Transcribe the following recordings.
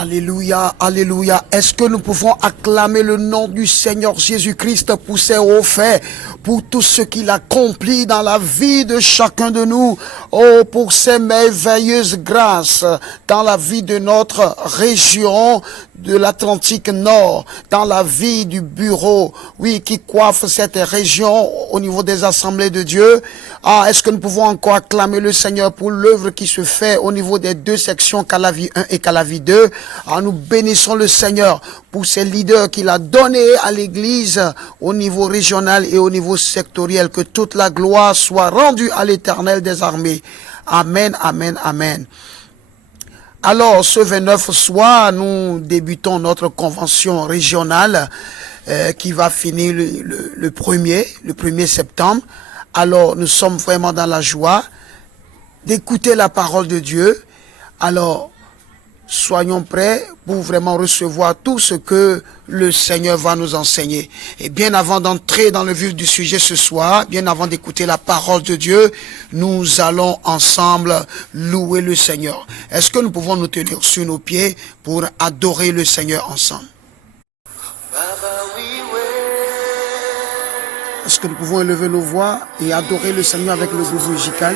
Alléluia, alléluia. Est-ce que nous pouvons acclamer le nom du Seigneur Jésus-Christ pour ses hauts faits, pour tout ce qu'il accomplit dans la vie de chacun de nous, oh, pour ses merveilleuses grâces dans la vie de notre région de l'Atlantique Nord, dans la vie du bureau, oui, qui coiffe cette région au niveau des assemblées de Dieu. Ah, est-ce que nous pouvons encore acclamer le Seigneur pour l'œuvre qui se fait au niveau des deux sections, Calavi 1 et Calavi 2. Ah, nous bénissons le Seigneur pour ces leaders qu'il a donnés à l'Église au niveau régional et au niveau sectoriel. Que toute la gloire soit rendue à l'Éternel des armées. Amen, amen, amen. Alors, ce 29 soir, nous débutons notre convention régionale qui va finir le 1er septembre. Alors, nous sommes vraiment dans la joie d'écouter la parole de Dieu. Alors, soyons prêts pour vraiment recevoir tout ce que le Seigneur va nous enseigner. Et bien avant d'entrer dans le vif du sujet ce soir, bien avant d'écouter la parole de Dieu, nous allons ensemble louer le Seigneur. Est-ce que nous pouvons nous tenir sur nos pieds pour adorer le Seigneur ensemble? Est-ce que nous pouvons élever nos voix et adorer le Seigneur avec le groupe musical?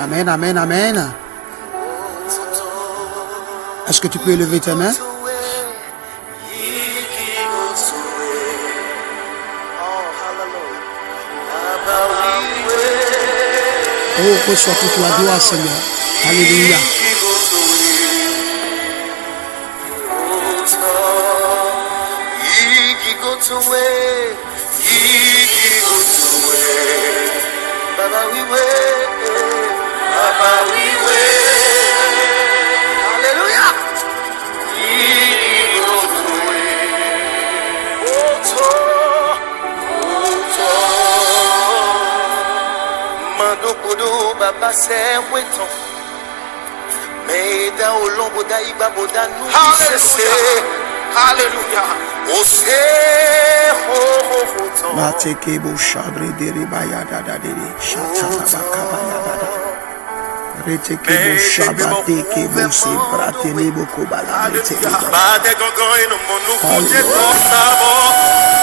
Amen, amen, amen. Est-ce que tu peux élever tes mains? Oh, reçois toute la gloire, Seigneur. Alléluia.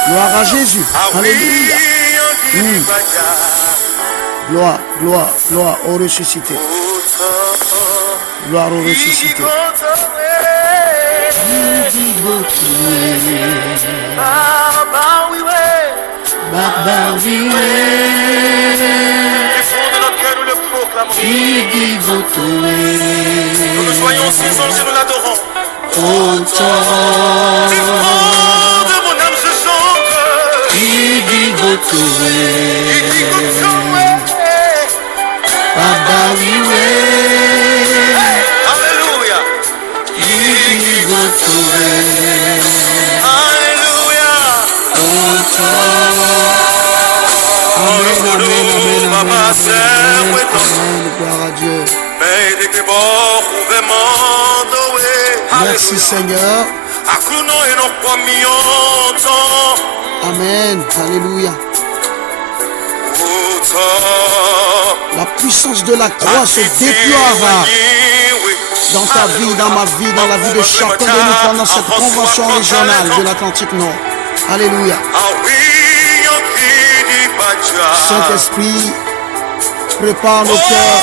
Gloire à Jésus. Alléluia. Gloire, gloire, gloire au ressuscité. Gloire au ressuscité. Nous le soyons ses anges et nous l'adorons. De mon âme se chante. Alléluia. Gloire à Dieu. Merci Seigneur. Amen. Alléluia. La puissance de la croix se déploiera dans ta vie, dans ma vie, dans la vie de chacun de nous pendant cette convention régionale de l'Atlantique Nord. Alléluia. Saint-Esprit, prépare nos cœurs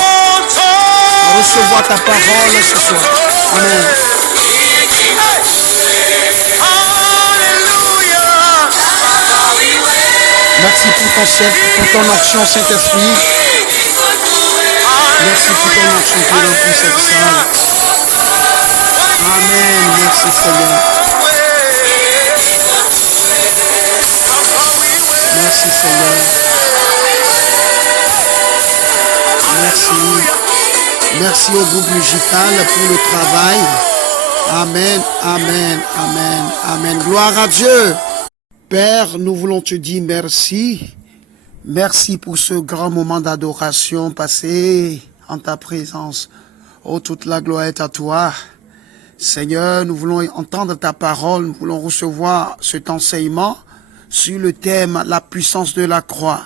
à recevoir ta parole ce soir. Amen. Merci pour ton action, Saint-Esprit. Merci pour ton action qui remplit cette salle. Amen. Merci Seigneur. Merci Seigneur. Merci. Merci au groupe musical pour le travail. Amen, amen, amen, amen. Gloire à Dieu. Père, nous voulons te dire merci. Merci pour ce grand moment d'adoration passé en ta présence. Oh, toute la gloire est à toi. Seigneur, nous voulons entendre ta parole. Nous voulons recevoir cet enseignement sur le thème la puissance de la croix.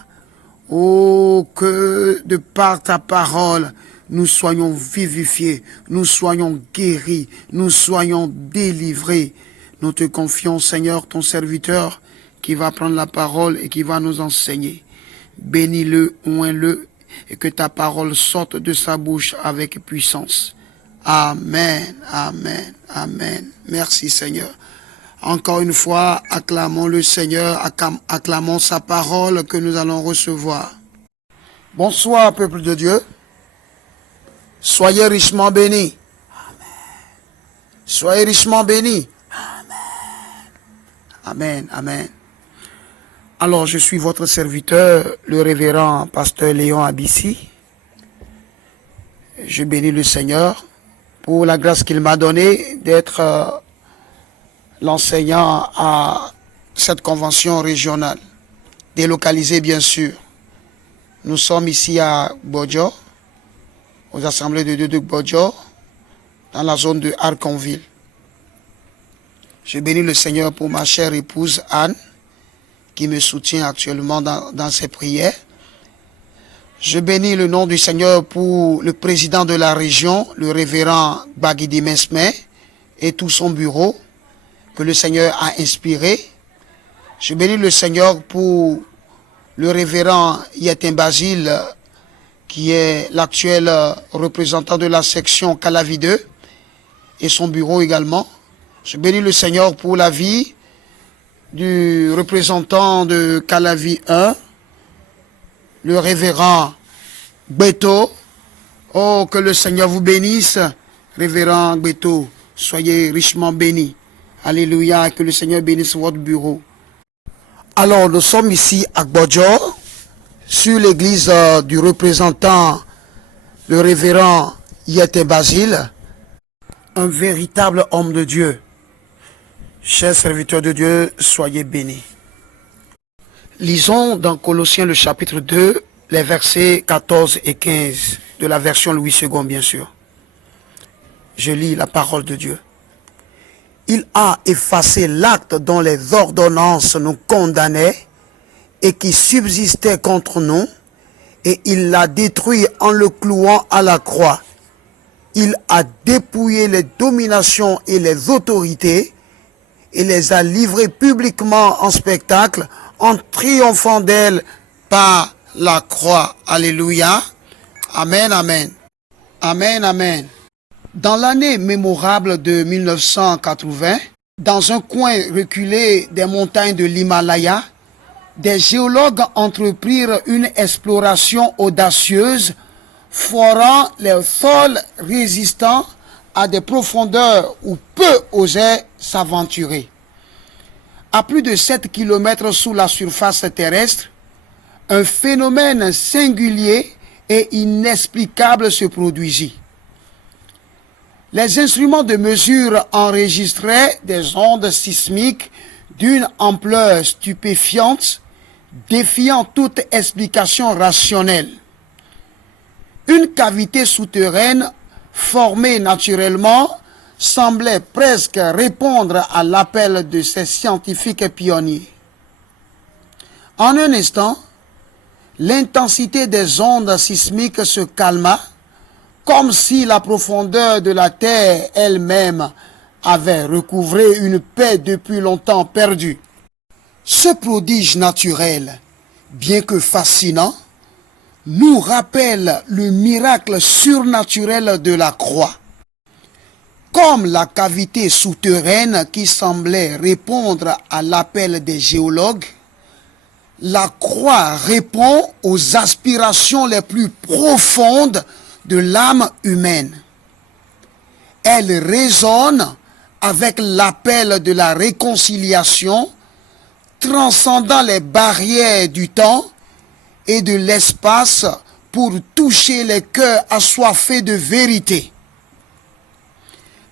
Oh, que de par ta parole, nous soyons vivifiés, nous soyons guéris, nous soyons délivrés. Nous te confions, Seigneur, ton serviteur, qui va prendre la parole et qui va nous enseigner. Bénis-le, oins-le, et que ta parole sorte de sa bouche avec puissance. Amen, amen, amen. Merci, Seigneur. Encore une fois, acclamons le Seigneur, acclamons sa parole que nous allons recevoir. Bonsoir, peuple de Dieu. Soyez richement bénis. Amen. Soyez richement bénis. Amen, amen. Alors, je suis votre serviteur, le révérend pasteur Léon Abissi. Je bénis le Seigneur pour la grâce qu'il m'a donnée d'être l'enseignant à cette convention régionale, délocalisée bien sûr. Nous sommes ici à Bodjo, aux assemblées de Dieu de Bodjo, dans la zone de Arconville. Je bénis le Seigneur pour ma chère épouse Anne, qui me soutient actuellement dans ses prières. Je bénis le nom du Seigneur pour le président de la région, le révérend Bagidi Mesme, et tout son bureau, que le Seigneur a inspiré. Je bénis le Seigneur pour le révérend Yetin Basile, qui est l'actuel représentant de la section Calavi 2, et son bureau également. Je bénis le Seigneur pour la vie du représentant de Calavi 1, le révérend Beto. Oh, que le Seigneur vous bénisse, révérend Beto. Soyez richement bénis. Alléluia, que le Seigneur bénisse votre bureau. Alors, nous sommes ici à Bodjo, sur l'église du représentant, le révérend Yetin Basile, un véritable homme de Dieu. Chers serviteurs de Dieu, soyez bénis. Lisons dans Colossiens le chapitre 2, les versets 14 et 15, de la version Louis II, bien sûr. Je lis la parole de Dieu. Il a effacé l'acte dont les ordonnances nous condamnaient et qui subsistait contre nous, et il l'a détruit en le clouant à la croix. Il a dépouillé les dominations et les autorités et les a livrées publiquement en spectacle en triomphant d'elles par la croix. Alléluia. Amen, amen. Amen, amen. Dans l'année mémorable de 1980, dans un coin reculé des montagnes de l'Himalaya, des géologues entreprirent une exploration audacieuse, forant les sols résistants à des profondeurs où peu osaient s'aventurer. À plus de 7 km sous la surface terrestre, un phénomène singulier et inexplicable se produisit. Les instruments de mesure enregistraient des ondes sismiques d'une ampleur stupéfiante, défiant toute explication rationnelle. Une cavité souterraine formée naturellement semblait presque répondre à l'appel de ces scientifiques pionniers. En un instant, l'intensité des ondes sismiques se calma, comme si la profondeur de la terre elle-même avait recouvré une paix depuis longtemps perdue. Ce prodige naturel, bien que fascinant, nous rappelle le miracle surnaturel de la croix. Comme la cavité souterraine qui semblait répondre à l'appel des géologues, la croix répond aux aspirations les plus profondes de l'âme humaine. Elle résonne avec l'appel de la réconciliation, transcendant les barrières du temps et de l'espace pour toucher les cœurs assoiffés de vérité.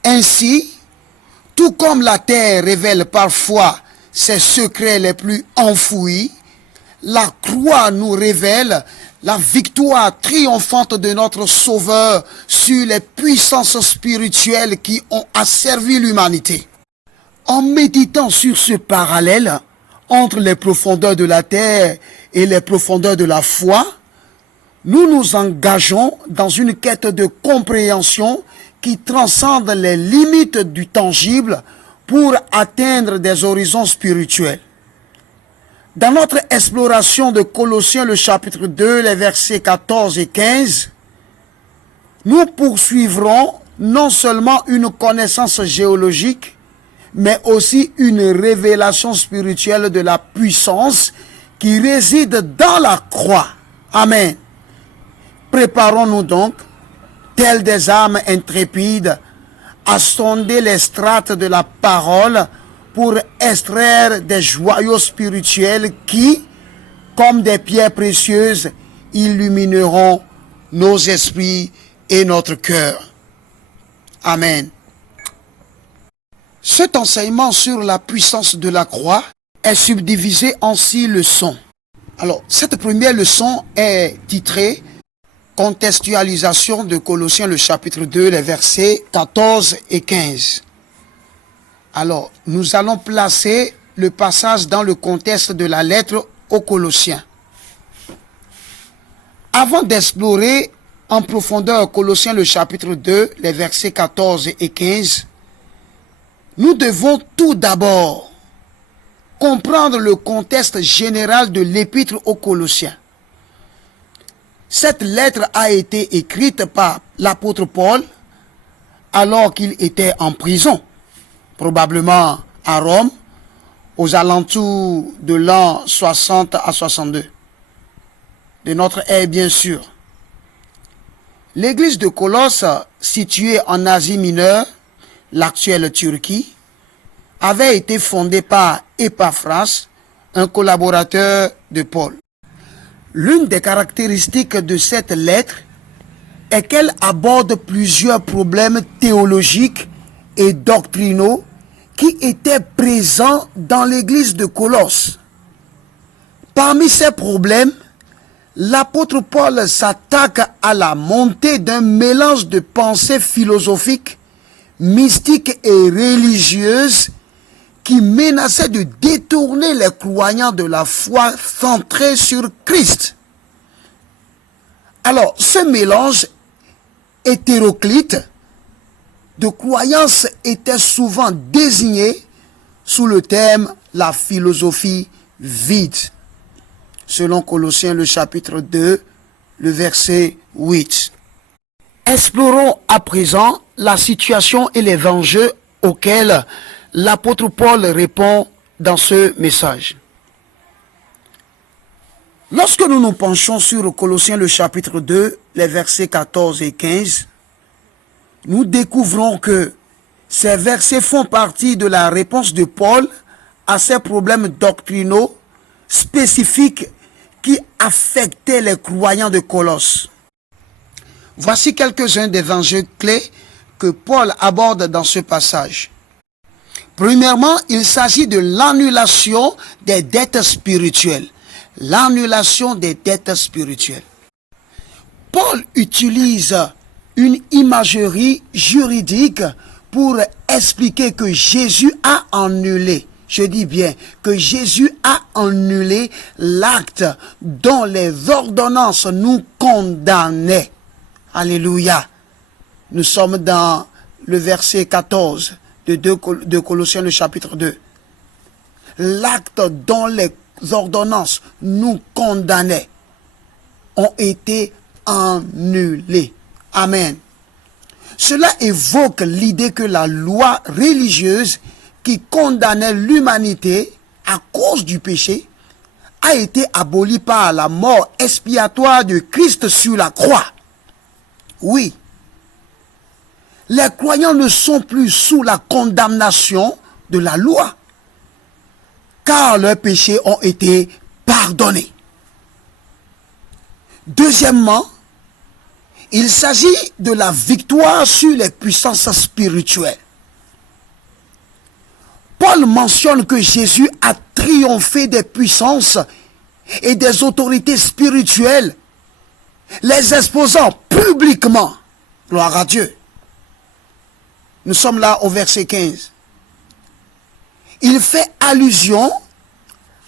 Ainsi, tout comme la terre révèle parfois ses secrets les plus enfouis, la croix nous révèle la victoire triomphante de notre Sauveur sur les puissances spirituelles qui ont asservi l'humanité. En méditant sur ce parallèle entre les profondeurs de la terre et les profondeurs de la foi, nous nous engageons dans une quête de compréhension qui transcende les limites du tangible pour atteindre des horizons spirituels. Dans notre exploration de Colossiens, le chapitre 2, les versets 14 et 15, nous poursuivrons non seulement une connaissance géologique, mais aussi une révélation spirituelle de la puissance qui réside dans la croix. Amen. Préparons-nous donc, tels des âmes intrépides, à sonder les strates de la parole pour extraire des joyaux spirituels qui, comme des pierres précieuses, illumineront nos esprits et notre cœur. Amen. Cet enseignement sur la puissance de la croix est subdivisé en 6 leçons. Alors, cette première leçon est titrée « Contextualisation de Colossiens, le chapitre 2, les versets 14 et 15 ». Alors, nous allons placer le passage dans le contexte de la lettre aux Colossiens. Avant d'explorer en profondeur Colossiens, le chapitre 2, les versets 14 et 15, nous devons tout d'abord comprendre le contexte général de l'épître aux Colossiens. Cette lettre a été écrite par l'apôtre Paul alors qu'il était en prison, probablement à Rome, aux alentours de l'an 60 à 62. De notre ère, bien sûr. L'église de Colosse, située en Asie mineure, l'actuelle Turquie, avait été fondée par Epaphras, un collaborateur de Paul. L'une des caractéristiques de cette lettre est qu'elle aborde plusieurs problèmes théologiques et doctrinaux qui étaient présents dans l'église de Colosse. Parmi ces problèmes, l'apôtre Paul s'attaque à la montée d'un mélange de pensées philosophiques, mystiques et religieuses qui menaçaient de détourner les croyants de la foi centrée sur Christ. Alors, ce mélange hétéroclite de croyances était souvent désigné sous le terme « la philosophie vide », selon Colossiens le chapitre 2, le verset 8. Explorons à présent la situation et les enjeux auxquels l'apôtre Paul répond dans ce message. Lorsque nous nous penchons sur Colossiens le chapitre 2, les versets 14 et 15, nous découvrons que ces versets font partie de la réponse de Paul à ces problèmes doctrinaux spécifiques qui affectaient les croyants de Colosse. Voici quelques-uns des enjeux clés que Paul aborde dans ce passage. Premièrement, il s'agit de l'annulation des dettes spirituelles. L'annulation des dettes spirituelles. Paul utilise une imagerie juridique pour expliquer que Jésus a annulé, je dis bien que Jésus a annulé l'acte dont les ordonnances nous condamnaient. Alléluia. Nous sommes dans le verset 14 de Colossiens le chapitre 2. L'acte dont les ordonnances nous condamnaient ont été annulés. Amen. Cela évoque l'idée que la loi religieuse qui condamnait l'humanité à cause du péché a été abolie par la mort expiatoire de Christ sur la croix. Oui. Les croyants ne sont plus sous la condamnation de la loi, car leurs péchés ont été pardonnés. Deuxièmement, il s'agit de la victoire sur les puissances spirituelles. Paul mentionne que Jésus a triomphé des puissances et des autorités spirituelles, les exposant publiquement. Gloire à Dieu. Nous sommes là au verset 15. Il fait allusion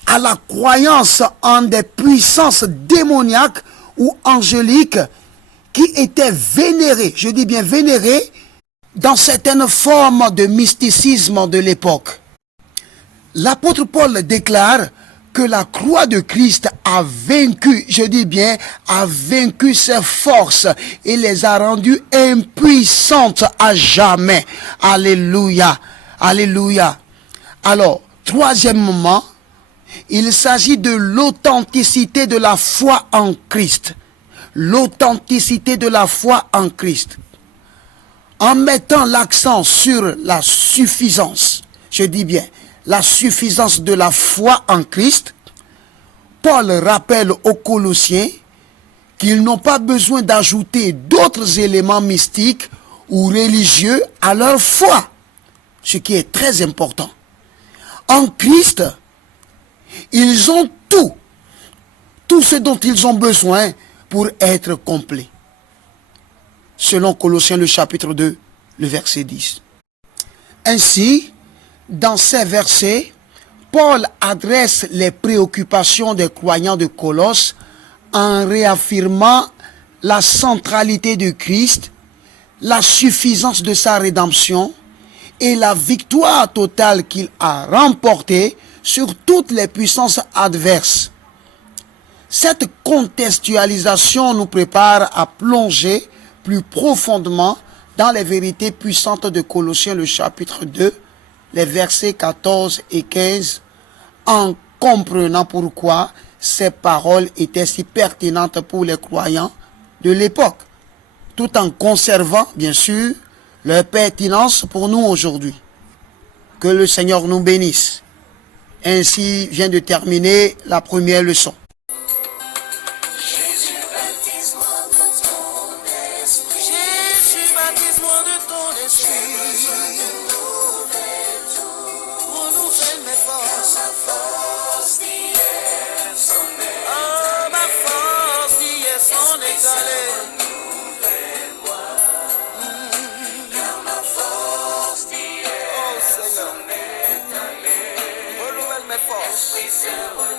à la croyance en des puissances démoniaques ou angéliques qui étaient vénérés, je dis bien vénérés, dans certaines formes de mysticisme de l'époque. L'apôtre Paul déclare que la croix de Christ a vaincu, je dis bien, a vaincu ses forces et les a rendues impuissantes à jamais. Alléluia, alléluia. Alors, troisièmement, il s'agit de l'authenticité de la foi en Christ. L'authenticité de la foi en Christ. En mettant l'accent sur la suffisance, je dis bien, la suffisance de la foi en Christ, Paul rappelle aux Colossiens qu'ils n'ont pas besoin d'ajouter d'autres éléments mystiques ou religieux à leur foi, ce qui est très important. En Christ, ils ont tout ce dont ils ont besoin pour être complets. Selon Colossiens le chapitre 2, le verset 10. Ainsi, dans ces versets, Paul adresse les préoccupations des croyants de Colosse en réaffirmant la centralité de Christ, la suffisance de sa rédemption et la victoire totale qu'il a remportée sur toutes les puissances adverses. Cette contextualisation nous prépare à plonger plus profondément dans les vérités puissantes de Colossiens le chapitre 2, les versets 14 et 15, en comprenant pourquoi ces paroles étaient si pertinentes pour les croyants de l'époque, tout en conservant, bien sûr, leur pertinence pour nous aujourd'hui. Que le Seigneur nous bénisse. Ainsi vient de terminer la première leçon. Renouvelle mes forces.